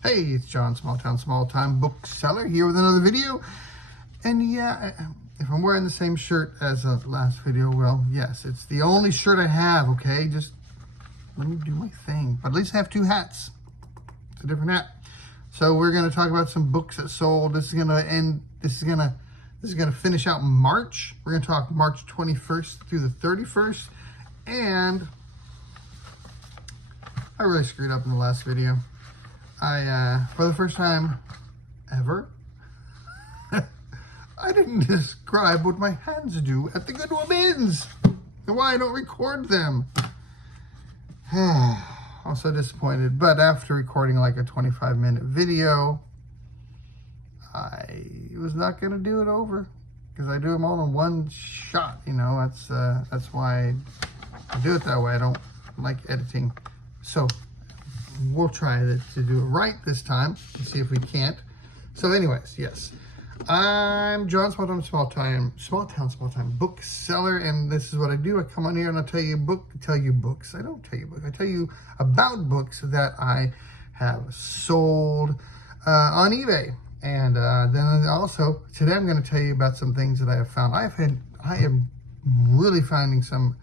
Hey, it's John, small time bookseller here with another video. And yeah, if I'm wearing the same shirt as the last video, well, yes, it's the only shirt I have, okay? Just let me do my thing. But at least I have two hats. It's a different hat. So we're gonna talk about some books that sold. This is gonna finish out March. We're gonna talk March 21st through the 31st. And I really screwed up in the last video. For the first time ever, I didn't describe what my hands do at the Goodwill bins and why I don't record them. I'm so disappointed, but after recording like a 25-minute video, I was not going to do it over because I do them all in one shot, you know. That's why I do it that way. I don't like editing. So we'll try to do it right this time and see if we can't. So anyways, yes, I'm John, small time bookseller, and this is what I do. I come on here and I tell you books. I don't tell you books. I tell you about books that I have sold on eBay. And then also today I'm going to tell you about some things that I have found. I am really finding some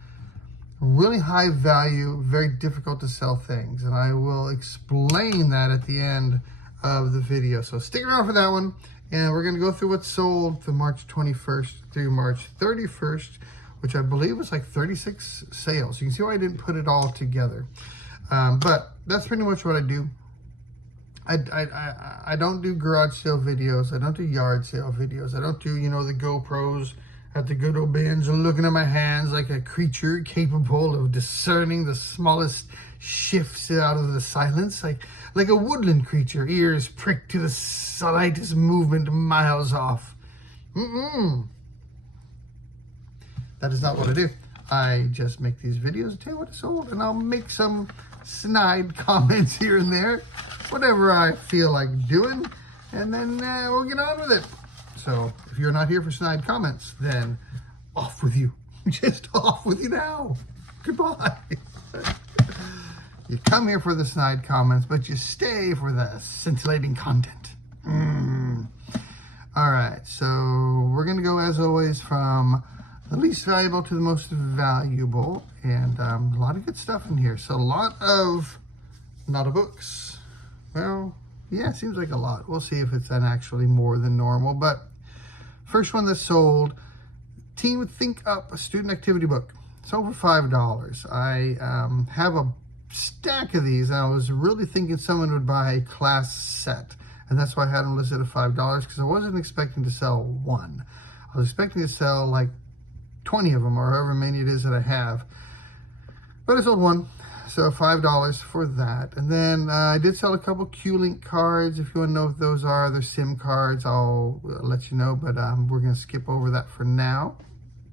really high value, very difficult to sell things, and I will explain that at the end of the video. So stick around for that one, and we're going to go through what's sold from March 21st through March 31st, which I believe was like 36 sales. You can see why I didn't put it all together, but that's pretty much what I do. I don't do garage sale videos. I don't do yard sale videos. I don't do, you know, the GoPros at the Goodwill bins and looking at my hands like a creature capable of discerning the smallest shifts out of the silence, like a woodland creature, ears pricked to the slightest movement miles off. That is not what I do. I just make these videos and tell you what is sold, and I'll make some snide comments here and there, whatever I feel like doing, and then we'll get on with it. So if you're not here for snide comments, then off with you. Just off with you now. Goodbye. You come here for the snide comments, but you stay for the scintillating content. All right, so we're going to go, as always, from the least valuable to the most valuable, and a lot of good stuff in here. So a lot of not a books. Well, yeah, it seems like a lot. We'll see if it's actually more than normal, but first one that sold, Teen Think Up, a student activity book. It's over $5. I have a stack of these, and I was really thinking someone would buy a class set, and that's why I had them listed at $5, because I wasn't expecting to sell one. I was expecting to sell like 20 of them, or however many it is that I have, but I sold one. So $5 for that. And then I did sell a couple Q-Link cards. If you want to know what those are, they're SIM cards, I'll let you know, but we're going to skip over that for now.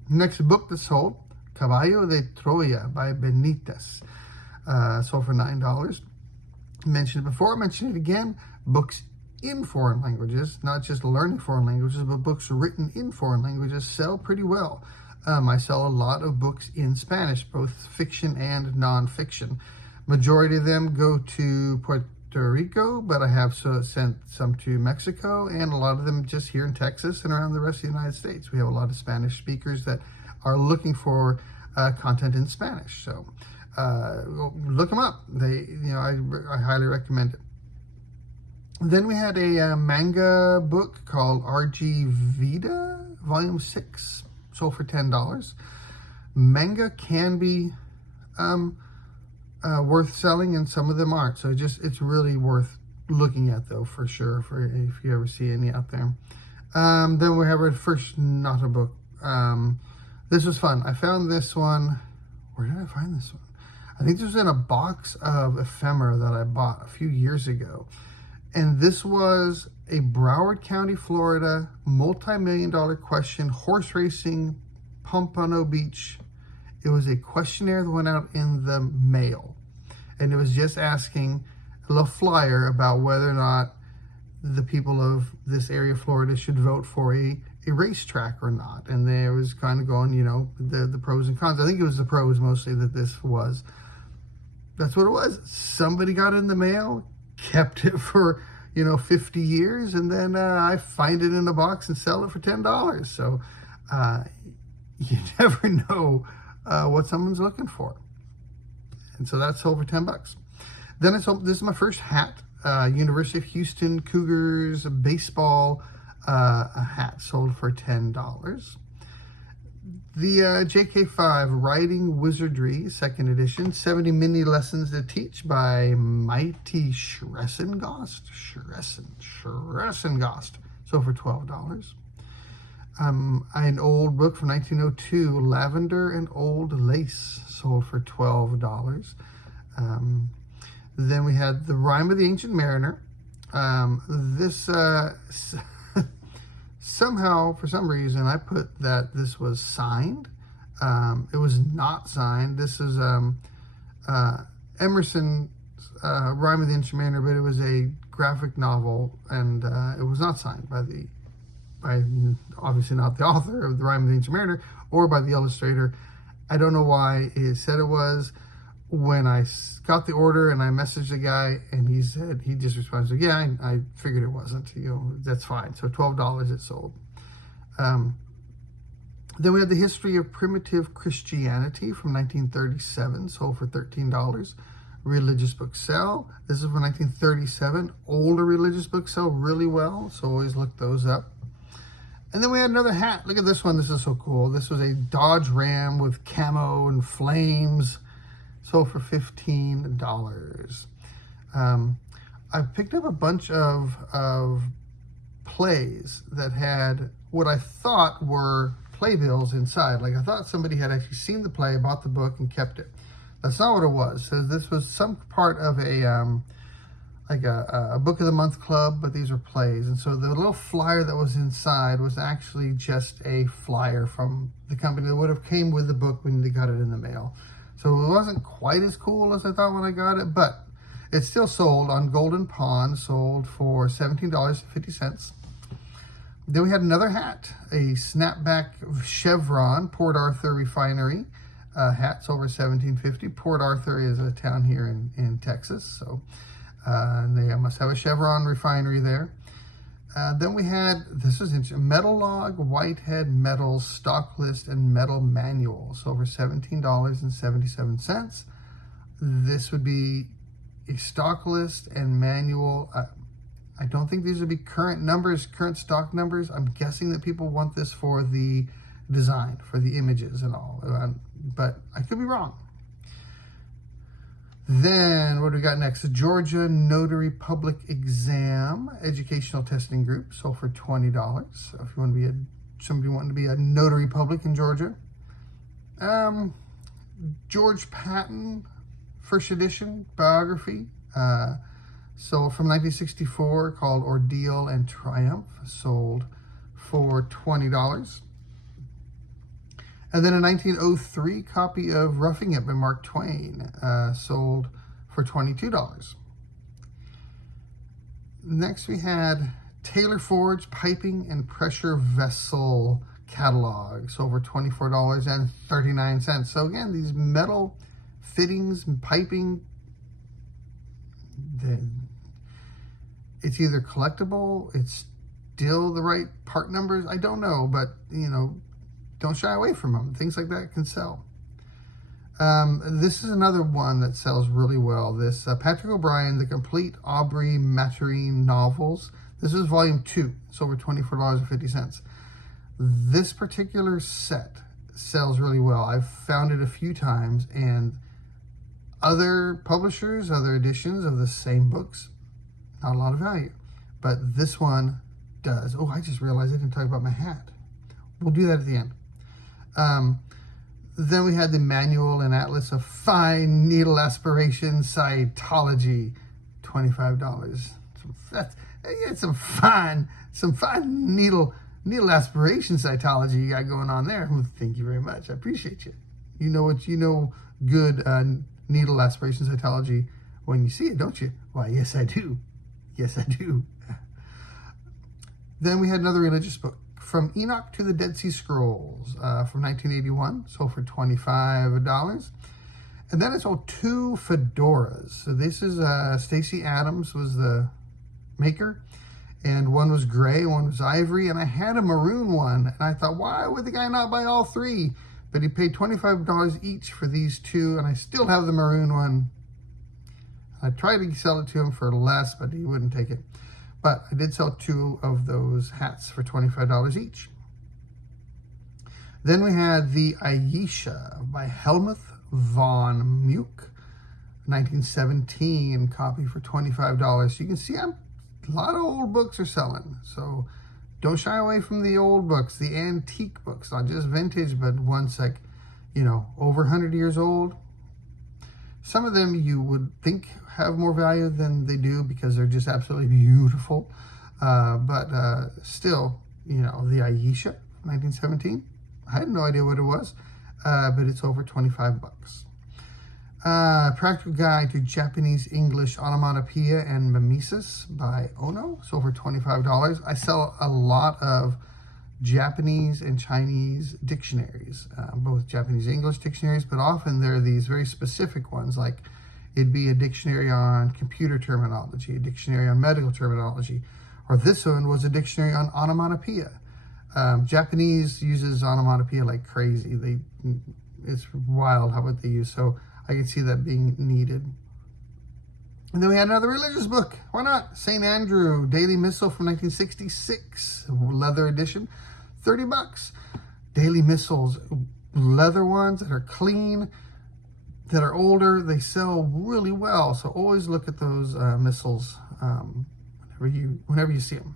Next book that sold, Caballo de Troya by Benitez. Sold for $9. Mentioned it before, mentioned it again. Books in foreign languages, not just learning foreign languages, but books written in foreign languages sell pretty well. I sell a lot of books in Spanish, both fiction and non-fiction. Majority of them go to Puerto Rico, but I have sent some to Mexico, and a lot of them just here in Texas and around the rest of the United States. We have a lot of Spanish speakers that are looking for content in Spanish. So look them up. I highly recommend it. Then we had a manga book called R.G. Vita, Volume 6. Sold for $10. Manga can be worth selling, and some of them aren't. So it's really worth looking at, though, for sure, for if you ever see any out there. Then we have our first not a book. This was fun. I found this one. Where did I find this one? I think this was in a box of ephemera that I bought a few years ago. And this was a Broward County, Florida, multi-million-dollar question, horse racing, Pompano Beach. It was a questionnaire that went out in the mail. And it was just asking a little flyer about whether or not the people of this area of Florida should vote for a racetrack or not. And there was kind of going, you know, the pros and cons. I think it was the pros mostly that this was. That's what it was. Somebody got in the mail, kept it for, 50 years, and then I find it in a box and sell it for $10. So you never know what someone's looking for. And so that's sold for $10. Then this is my first hat, University of Houston Cougars baseball a hat, sold for $10. The JK5 Writing Wizardry, 2nd edition, 70 mini lessons to teach by Mighty Schressengost, sold for $12. An old book from 1902, Lavender and Old Lace, sold for $12. Then we had The Rime of the Ancient Mariner. This somehow, for some reason, I put that this was signed. It was not signed. This is Emerson's Rime of the Ancient Mariner, but it was a graphic novel, and it was not signed by obviously not the author of The Rime of the Ancient Mariner or by the illustrator. I don't know why it said it was. When I got the order and I messaged the guy, and he just responded, yeah, I figured it wasn't, that's fine. So $12 it sold. Then we had The History of Primitive Christianity from 1937, sold for $13. Religious books sell. This is from 1937. Older religious books sell really well, so always look those up. And then we had another hat. Look at this one. This is so cool. This was a Dodge Ram with camo and flames, sold for $15. I picked up a bunch of plays that had what I thought were playbills inside. Like, I thought somebody had actually seen the play, bought the book, and kept it. That's not what it was. So this was some part of a book of the month club, but these were plays. And so the little flyer that was inside was actually just a flyer from the company that would have came with the book when they got it in the mail. So it wasn't quite as cool as I thought when I got it, but it still sold on Golden Pond, sold for $17.50. Then we had another hat, a snapback chevron Port Arthur Refinery hat, sold for $17.50. Port Arthur is a town here in Texas, so they must have a chevron refinery there. Then we had, this was interesting, Metal Log, Whitehead Metals, Stock List, and Metal Manual, sold for $17.77. This would be a stock list and manual. I don't think these would be current numbers, current stock numbers. I'm guessing that people want this for the design, for the images and all, but I could be wrong. Then what do we got next? The Georgia Notary Public Exam Educational Testing Group, sold for $20. So if you want to be somebody wanting to be a notary public in Georgia. George Patton, 1st edition biography, sold from 1964, called Ordeal and Triumph, sold for $20. And then a 1903 copy of Roughing It by Mark Twain, sold for $22. Next we had Taylor Forge Piping and Pressure Vessel catalog, sold for $24.39. So again, these metal fittings and piping, it's either collectible, it's still the right part numbers, I don't know, but don't shy away from them. Things like that can sell. This is another one that sells really well. This Patrick O'Brien, The Complete Aubrey Maturin Novels. This is volume 2. It's over $24.50. This particular set sells really well. I've found it a few times, and other publishers, other editions of the same books, not a lot of value. But this one does. Oh, I just realized I didn't talk about my hat. We'll do that at the end. Then we had the Manual and Atlas of Fine Needle Aspiration Cytology, $25. It's some fine needle aspiration cytology you got going on there. Well, thank you very much. I appreciate you. You know good needle aspiration cytology when you see it, don't you? Why, yes, I do. Yes, I do. Then we had another religious book, From Enoch to the Dead Sea Scrolls, from 1981, sold for $25. And then I sold 2 fedoras. So this is Stacey Adams was the maker, and one was gray, one was ivory, and I had a maroon one, and I thought, why would the guy not buy all 3? But he paid $25 each for these 2, and I still have the maroon one. I tried to sell it to him for less, but he wouldn't take it. But I did sell 2 of those hats for $25 each. Then we had the Aisha by Helmuth von Muck, 1917 copy for $25. So you can see a lot of old books are selling. So don't shy away from the old books, the antique books, not just vintage, but ones like, you know, over 100 years old. Some of them you would think have more value than they do because they're just absolutely beautiful. But still, you know, the Aisha, 1917. I had no idea what it was, but it's over 25 bucks. Practical Guide to Japanese English Onomatopoeia and Mimesis by Ono. It's over $25. I sell a lot of Japanese and Chinese dictionaries, both Japanese English dictionaries, but often they're these very specific ones, like it'd be a dictionary on computer terminology, a dictionary on medical terminology, or this one was a dictionary on onomatopoeia. Japanese uses onomatopoeia like crazy. It's wild how what they use. So I can see that being needed. And then we had another religious book. Why not? St. Andrew Daily Missal from 1966, leather edition, 30 bucks. Daily Missals, leather ones that are clean, that are older, they sell really well. So always look at those missals whenever you see them.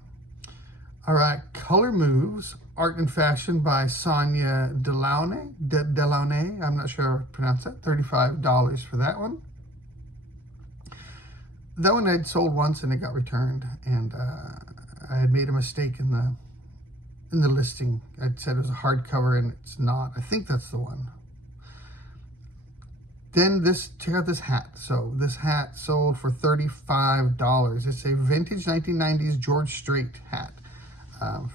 All right, Color Moves, Art and Fashion by Sonia Delaunay. I'm not sure how to pronounce that. $35 for that one. That one I'd sold once and it got returned, and I had made a mistake in the listing. I'd said it was a hardcover and it's not. I think that's the one. Then check out this hat. So this hat sold for $35. It's a vintage 1990s George Strait hat.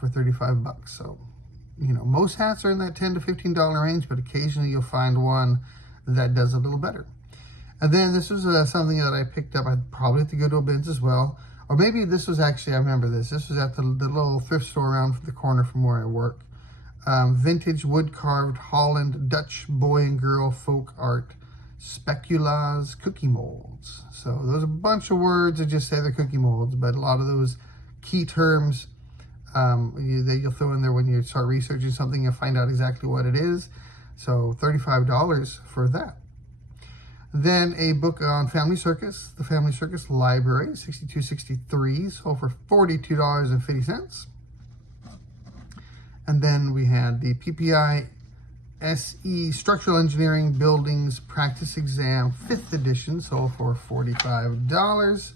For 35 bucks. So, you know, most hats are in that $10 to $15 range, but occasionally you'll find one that does a little better. And then this was something that I picked up. I'd probably have to go to a Ben's as well. Or maybe this was actually, I remember this. This was at the little thrift store around the corner from where I work. Vintage wood-carved Holland Dutch boy and girl folk art speculas cookie molds. So there's a bunch of words that just say they're cookie molds, but a lot of those key terms that you'll throw in there when you start researching something, you'll find out exactly what it is. So $35 for that. Then a book on Family Circus, the Family Circus Library, $62.63, sold for $42.50. And then we had the PPI SE Structural Engineering Buildings Practice Exam 5th edition, sold for $45.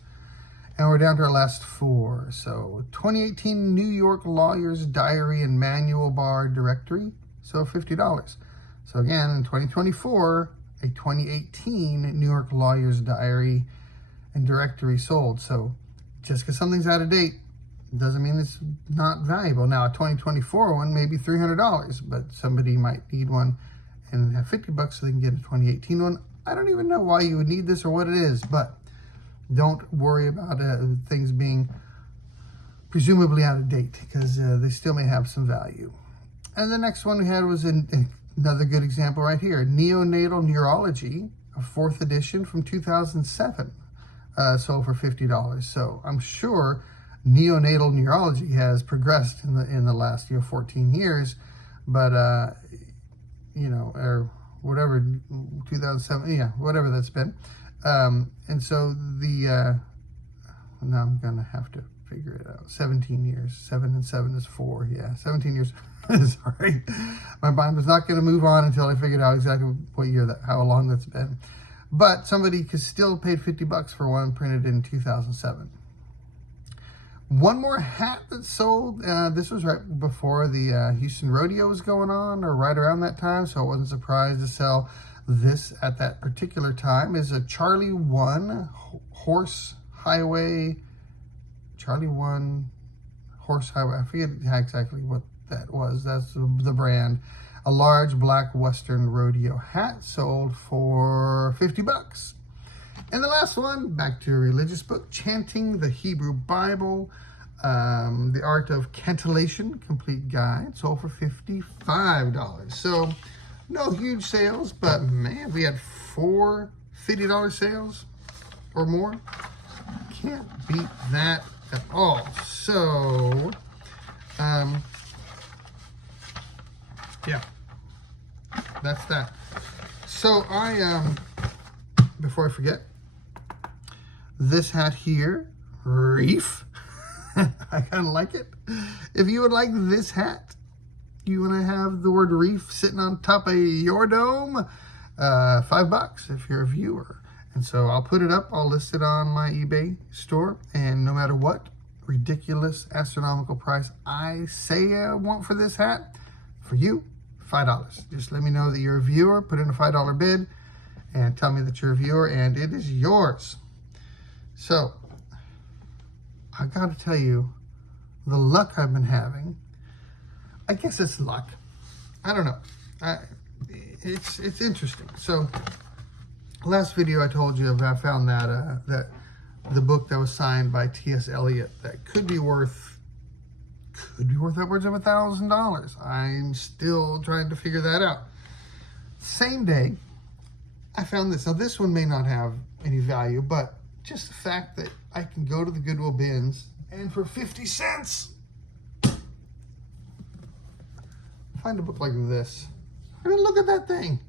And we're down to our last 4. So 2018 New York Lawyer's Diary and Manual Bar Directory, so $50. So again, in 2024, a 2018 New York Lawyer's Diary and Directory sold. So just because something's out of date doesn't mean it's not valuable. Now a 2024 one may be $300, but somebody might need one and have 50 bucks so they can get a 2018 one. I don't even know why you would need this or what it is, but don't worry about things being presumably out of date, because they still may have some value. And the next one we had was another good example right here. Neonatal Neurology, a 4th edition from 2007, sold for $50. So I'm sure neonatal neurology has progressed in the last 14 years, but you know, or whatever, 2007, yeah, whatever that's been. And so now I'm going to have to figure it out. 17 years. 7 and 7 is 4. Yeah, 17 years. Sorry. My mind was not going to move on until I figured out exactly what year how long that's been. But somebody could still paid 50 bucks for one printed in 2007. One more hat that sold. This was right before the Houston Rodeo was going on, or right around that time, so I wasn't surprised to sell this at that particular time. Is a Charlie 1 Horse Highway. Charlie 1 Horse Highway. I forget exactly what that was. That's the brand. A large black Western rodeo hat sold for $50. And the last one, back to a religious book, Chanting the Hebrew Bible, The Art of Cantillation, Complete Guide, sold for $55. So no huge sales, but man, we had 4 $50 sales or more. Can't beat that at all. So, yeah, that's that. So before I forget, this hat here, Reef, I kind of like it. If you would like this hat, you want to have the word Reef sitting on top of your dome, $5 if you're a viewer. And so I'll put it up, I'll list it on my eBay store, and no matter what ridiculous astronomical price I say I want for this hat, for you, $5. Just let me know that you're a viewer, put in a $5 bid, and tell me that you're a viewer, and it is yours. So, I gotta tell you, the luck I've been having, I guess it's luck. I don't know. It's interesting. So, last video I told you about, I found that that the book that was signed by T.S. Eliot that could be worth upwards of $1,000. I'm still trying to figure that out. Same day, I found this. Now this one may not have any value, but just the fact that I can go to the Goodwill bins and for 50 cents find a book like this. I mean, look at that thing.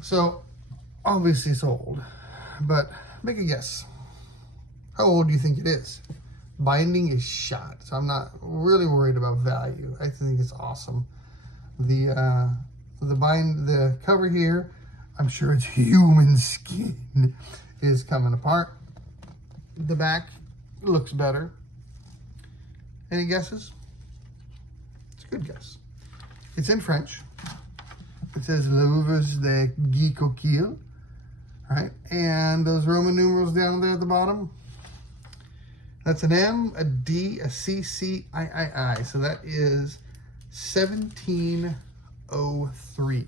So obviously it's old, but make a guess. How old do you think it is? Binding is shot, so I'm not really worried about value. I think it's awesome. The cover here, I'm sure it's human skin, is coming apart. The back looks better. Any guesses? It's a good guess. It's in French. It says L'Ouvres de Guy Coquille, right? And those Roman numerals down there at the bottom, that's an M, a D, a C, C, I. So that is 1703.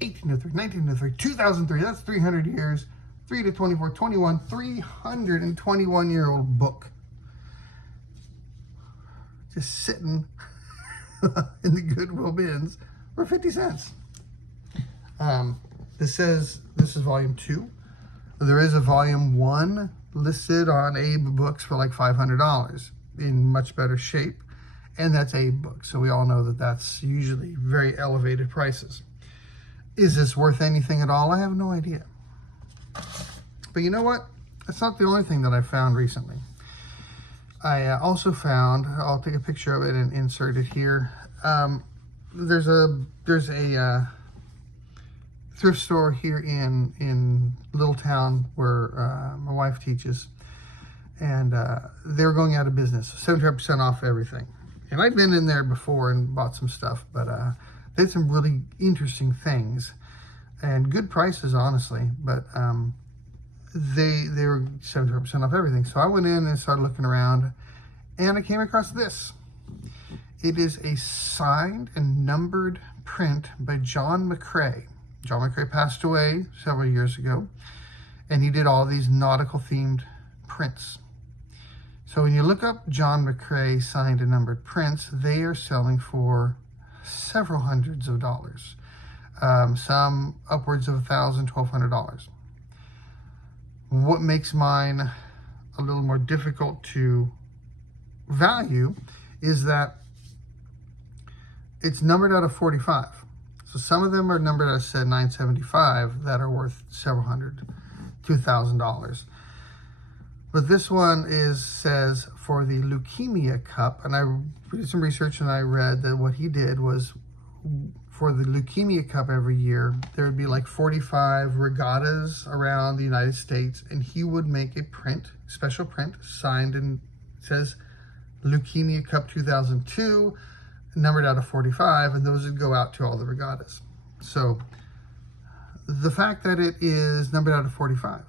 1803, 1903, 2003, that's 300 years, 3 to 24, 21, 321-year-old book. Just sitting in the Goodwill bins for 50 cents. This is volume 2. There is a volume 1 listed on Abe Books for like $500 in much better shape. And that's Abe Books. So we all know that that's usually very elevated prices. Is this worth anything at all? I have no idea. But you know what? That's not the only thing that I found recently. I also found, I'll take a picture of it and insert it here. There's a thrift store here in Little Town where my wife teaches, and they're going out of business. 75% off everything. And I'd been in there before and bought some stuff, but they had some really interesting things and good prices, honestly. But they were 75% off everything. So I went in and started looking around, and I came across this. It is a signed and numbered print by John McCrae. John McCrae passed away several years ago, and he did all these nautical themed prints. So when you look up John McCrae signed and numbered prints, they are selling for several hundreds of dollars. Some upwards of $1,000, $1,200. What makes mine a little more difficult to value is that it's numbered out of 45. So some of them are numbered out of, said, 975 that are worth several hundred, $2,000. But this one says for the Leukemia Cup, and I did some research and I read that what he did was for the Leukemia Cup every year, there would be like 45 regattas around the United States, and he would make a print, special print, signed, and it says Leukemia Cup 2002, numbered out of 45, and those would go out to all the regattas. So the fact that it is numbered out of 45,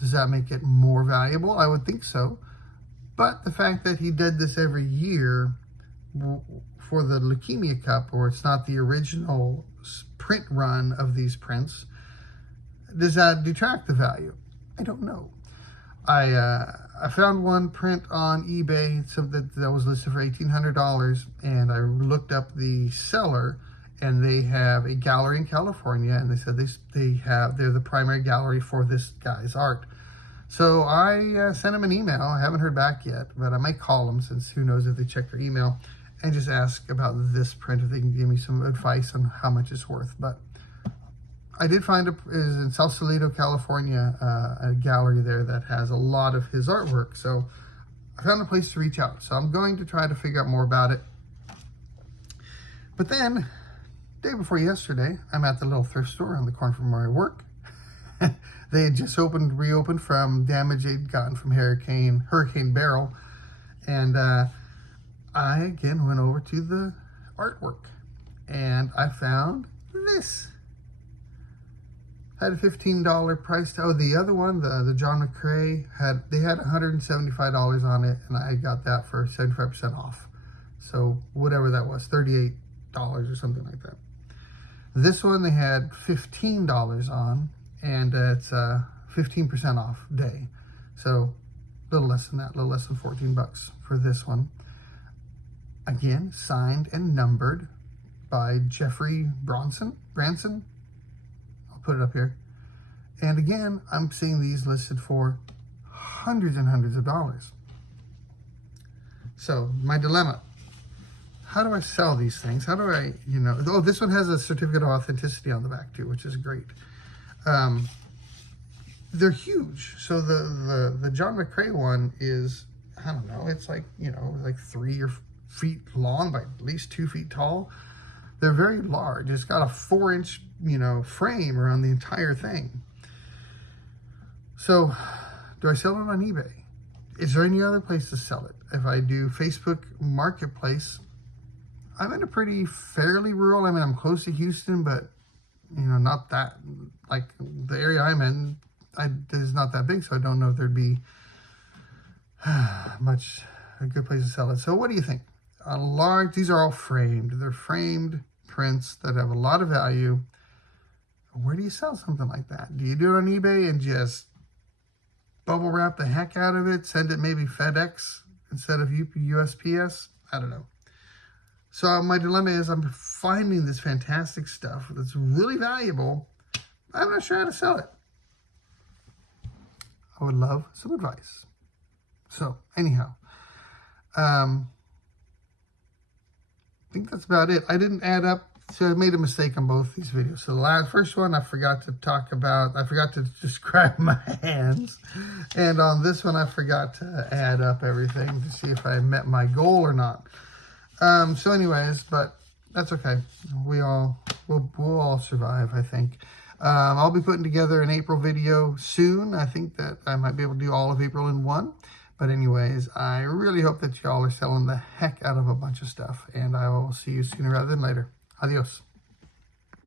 does that make it more valuable? I would think so. But the fact that he did this every year for the leukemia cup, or it's not the original print run of these prints, does that detract the value? I don't know. I found one print on eBay, so that was listed for $1,800, and I looked up the seller, and they have a gallery in California, and they said they're the primary gallery for this guy's art. So I sent him an email. I haven't heard back yet, but I might call them, since who knows if they check their email, and just ask about this print, if they can give me some advice on how much it's worth. But I did find is in Sausalito, California, a gallery there that has a lot of his artwork. So I found a place to reach out. So I'm going to try to figure out more about it. But then, day before yesterday, I'm at the little thrift store on the corner from where I work. They had just reopened from damage they'd gotten from Hurricane Beryl. And I again went over to the artwork, and I found this. Had a $15 price. Oh, the other one, the John McCrae, had $175 on it, and I got that for 75% off. So whatever that was, $38 or something like that. This one they had $15 on, and it's 15% off day. So a little less than that, a little less than 14 bucks for this one. Again, signed and numbered by Jeffrey Branson. Put it up here. And again, I'm seeing these listed for hundreds and hundreds of dollars. So my dilemma, how do I sell these things? How do I, oh, this one has a certificate of authenticity on the back too, which is great. They're huge. So the John McCrae one is, I don't know, it's like, like 3 feet long by at least 2 feet tall. They're very large. It's got a 4-inch, frame around the entire thing. So, do I sell it on eBay? Is there any other place to sell it? If I do Facebook Marketplace, I'm in a fairly rural, I'm close to Houston, but, not that, like, the area I'm in is not that big, so I don't know if there'd be a good place to sell it. So, what do you think? These are all framed. They're framed prints that have a lot of value. Where do you sell something like that? Do you do it on eBay and just bubble wrap the heck out of it, send it maybe FedEx instead of USPS? I don't know. So my dilemma is I'm finding this fantastic stuff that's really valuable. I'm not sure how to sell it. I would love some advice. So anyhow, I think that's about it. I didn't add up, so I made a mistake on both these videos. So the first one I forgot to describe my hands. And on this one I forgot to add up everything to see if I met my goal or not. So anyways, but that's okay. We'll all survive, I think. I'll be putting together an April video soon. I think that I might be able to do all of April in one. But anyways, I really hope that y'all are selling the heck out of a bunch of stuff. And I will see you sooner rather than later. Adios.